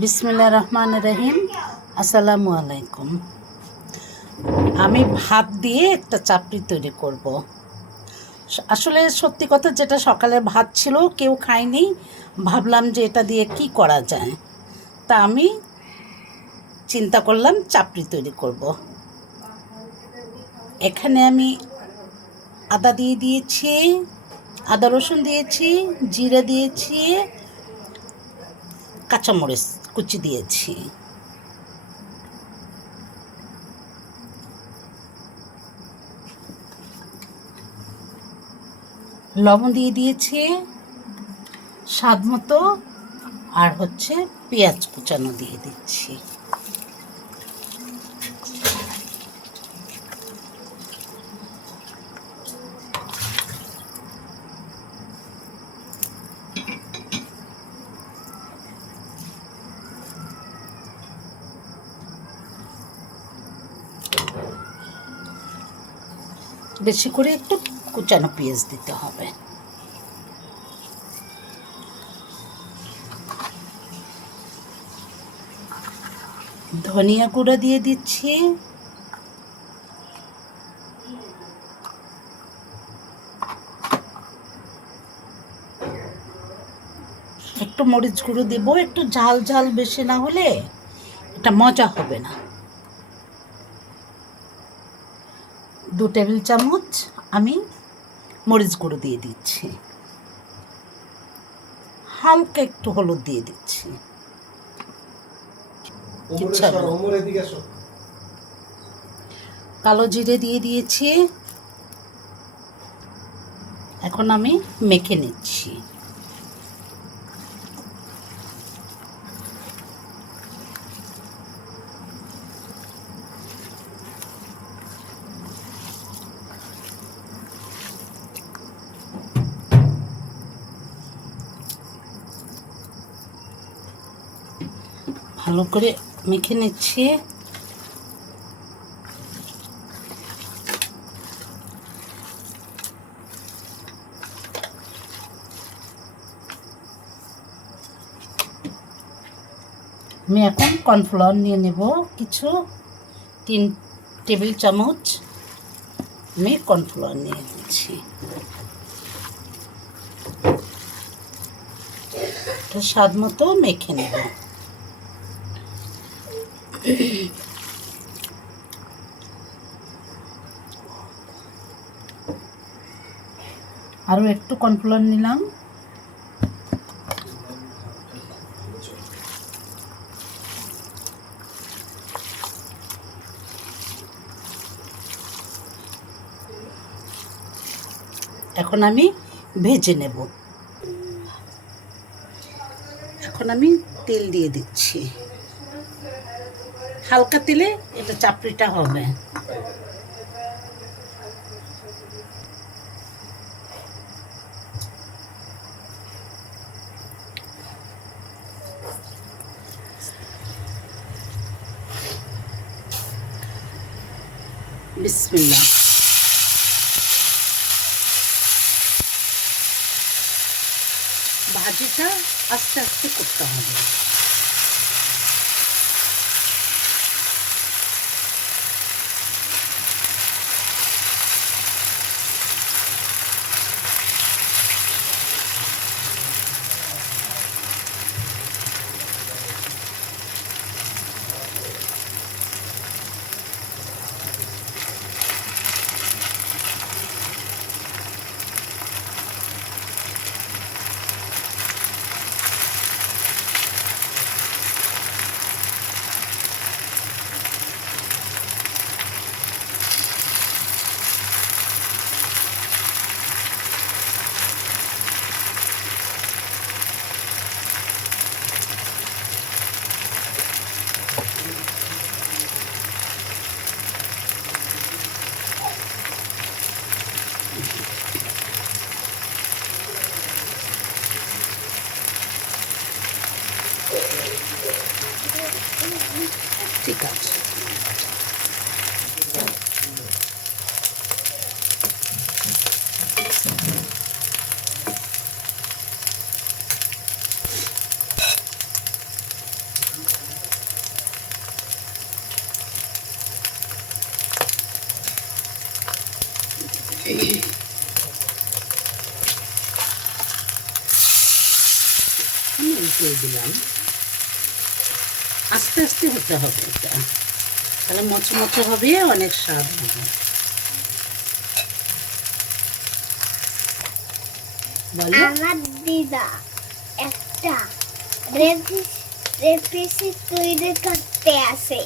বিসমিল্লাহির রহমানির রহিম। আসসালামু আলাইকুম। আমি ভাত দিয়ে একটা চাপড়ি তৈরি করব। আসলে সত্যি কথা, যেটা সকালে ভাত ছিল কেউ খায়নি, ভাবলাম যে এটা দিয়ে কি করা যায়। তা আমি চিন্তা করলাম চাপড়ি তৈরি করব। এখানে আমি আদা দিয়ে দিয়েছি, আদা রসুন দিয়েছি, জিরে দিয়েছি, কাঁচামরিচ কুচি দিয়েছি। লবণ দিয়ে দিয়েছি স্বাদ মতো, আর পেঁয়াজ কুচানো দিয়ে দিচ্ছি। বেশি করে একটু কুচানো পেঁয়াজ দিতে হবে। ধনিয়া গুঁড়ো দিয়ে দিচ্ছি, একটু মরিচ গুঁড়ো দেবো। একটু ঝাল ঝাল বেশি না হলে এটা মজা হবে না। 2 টেবিল চামচ আমি মরিচ গুঁড়ো দিয়ে দিচ্ছি। হালকা একটু হলুদ দিয়ে দিচ্ছি। কালো জিরে দিয়ে দিয়েছি। এখন আমি মেখে নিচ্ছি। ভালো করে মেখে নিচ্ছি। আমি এখন কর্নফ্লাওয়ার নিয়ে নেব কিছু। 3 টেবিল চামচ আমি কর্নফ্লাওয়ার নিয়ে নিচ্ছি। এটা স্বাদ মতো মেখে নেব। আরও একটু কর্নফ্লাওয়ার নিলাম। এখন আমি ভেজে নেব। এখন আমি তেল দিয়ে দিচ্ছি। হালকা তেলে এটা চাপড়িটা হবে। বিসমিল্লাহ। ভাজিটা আস্তে আস্তে করতে হবে। ঠিক আছে। উল্টে দিলাম। আস্তে আস্তে হতে হবে এটা, তাহলে মচমচে হবে, অনেক স্বাদ হবে। আমার দিদা একটা রেসিপি তৈরি করতে আসে,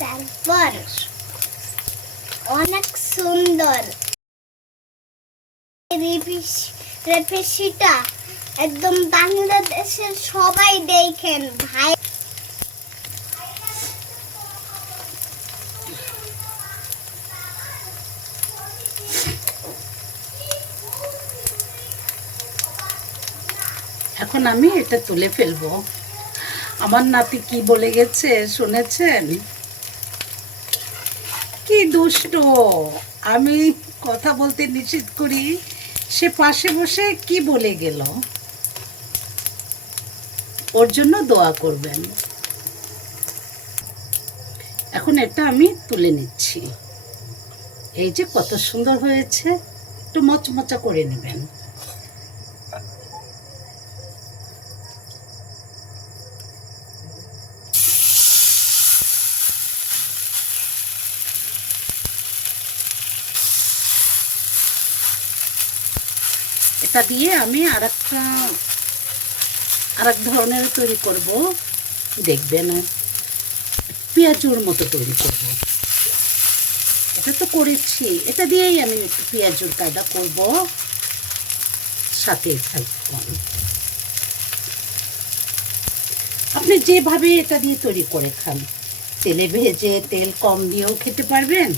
তারপর অনেক সুন্দর রেসিপিটা একদম বাংলাদেশের সবাই দেখেন ভাই। এখন আমি এটা তুলে ফেলবো। আমার নাতি কি বলে গেছে শুনেছেন? কি দুষ্ট! আমি কথা বলতে নিষেধ করি, সে পাশে বসে কি বলে গেল। ওর জন্য দোয়া করবেন। এখন এটা আমি তুলে নিচ্ছি। এই যে কত সুন্দর হয়েছে, একটু মচমচা করে নেবেন। এটা দিয়ে আমি আরেক ধরনের তৈরি করব, দেখবেন। পেঁয়াজুর মতো তৈরি করব। এটা তো করেছি, এটা দিয়েই আমি একটু পেঁয়াজুর কায়দা করব, সাথে থাকবেন। আপনি যেভাবে এটা দিয়ে তৈরি করে খান, তেলে ভেজে তেল কম দিয়েও খেতে পারবেন,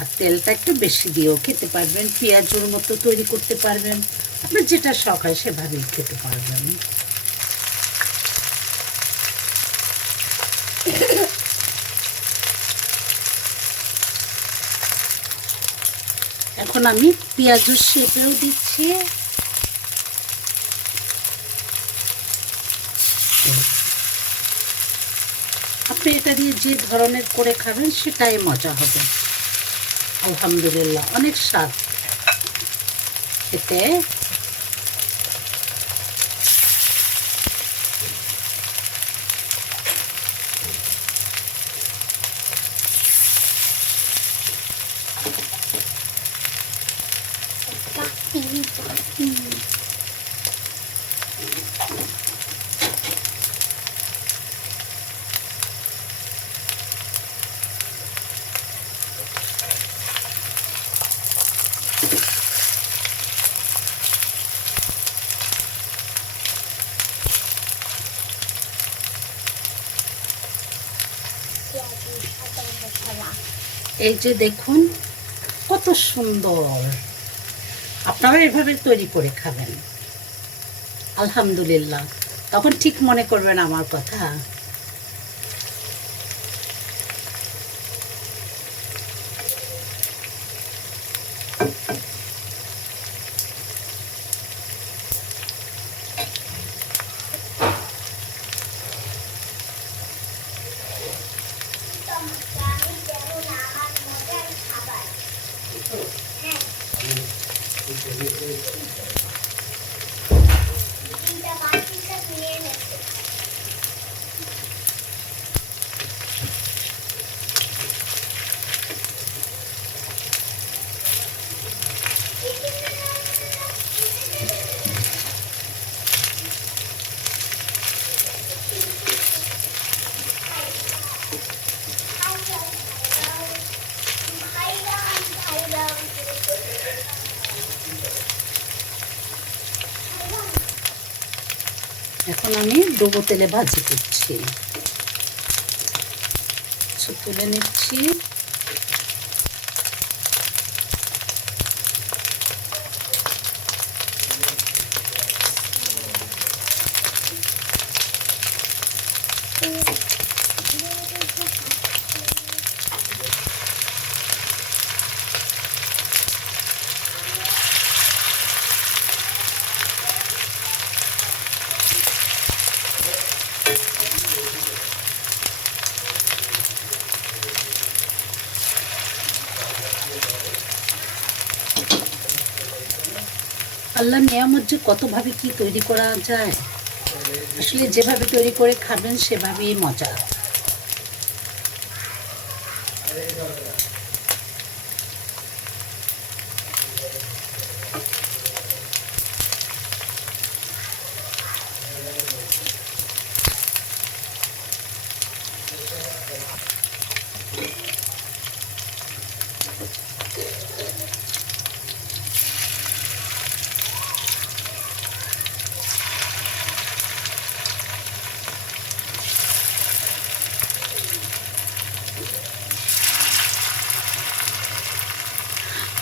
আর তেলটা একটু বেশি দিয়েও খেতে পারবেন, পেঁয়াজুর মতো তৈরি করতে পারবেন। আপনার যেটা শখ হয় সেভাবেই খেতে পারবেন। এখন আমি পেঁয়াজুর শেপেও দিচ্ছি। আপনি এটা দিয়ে যে ধরনের করে খাবেন সেটাই মজা হবে। আলহামদুলিল্লাহ, অনেক স্বাদ খেতে। এই যে দেখুন কত সুন্দর। আপনারা এভাবে তৈরি করে খাবেন, আলহামদুলিল্লাহ। তখন ঠিক মনে করবেন আমার কথা। এখন আমি ডুবো তেলে ভাজি করছি, তুলে নিচ্ছি। আল্লাহর নিয়ামত যে কতভাবে কি তৈরি করা যায়, আসলে যেভাবে তৈরি করে খাবেন সেভাবেই মজা।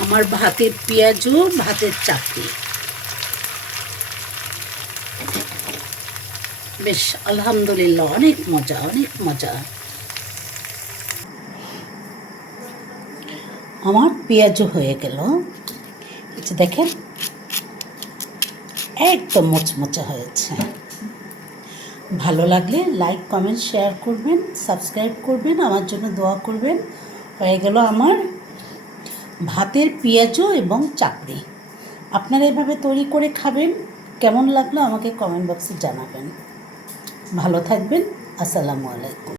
আমার ভাতের পেঁয়াজু, ভাতের চাপড়ি, বেশ আলহামদুলিল্লাহ, অনেক মজা, অনেক মজা। আমার পেঁয়াজু হয়ে গেল, আচ্ছা দেখেন একদম মোচমোচা হয়েছে। ভালো লাগলে লাইক, কমেন্ট, শেয়ার করবেন, সাবস্ক্রাইব করবেন, আমার জন্য দোয়া করবেন। হয়ে গেল আমার ভাতের পেঁয়াজু এবং চাপড়ি। আপনারা এভাবে তৈরি করে খাবেন, কেমন লাগলো আমাকে কমেন্ট বক্সে জানাবেন। ভালো থাকবেন, আসসালামু আলাইকুম।